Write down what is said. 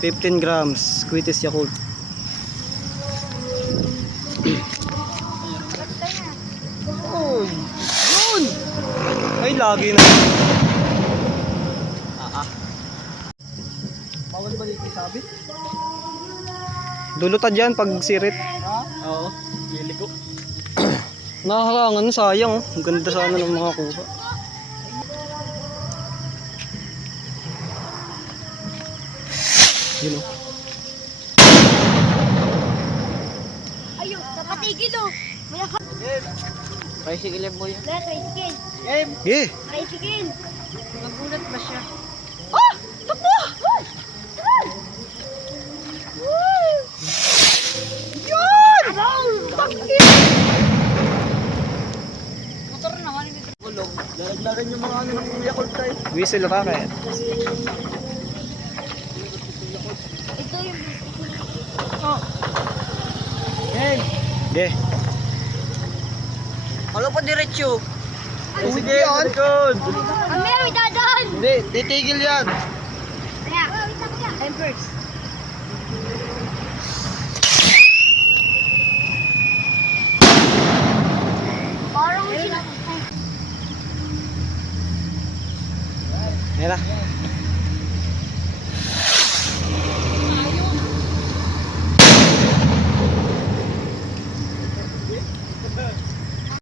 15 grams, Quitis Yakult. Oh, yun! Ay, lagi na. Bawal ba dito sabit? Dulutad yan pag sirit. Ha? Oo. Hili ko. Nakakalangan, sayang oh. Ang ganda sana ng mga kuha. Yun oh. Ayun, napatigil oh. May Game. Tricycle yan boy. tricycle. Game. Yeah. Tricycle. Nagulat ba siya? Oh! Takbo! Yun! Bakit? Motor naman hindi ito. Ulog. Lalaglagan yung mga ano ng Yakult tayo. Whistle rocket. Ito yung... Game. Yeah. Ano pa diretsyo? Sige, likod. Mamaya may dadaan! Hindi, titigil yan. Kaya, I'm first. Parang sila... Yan na.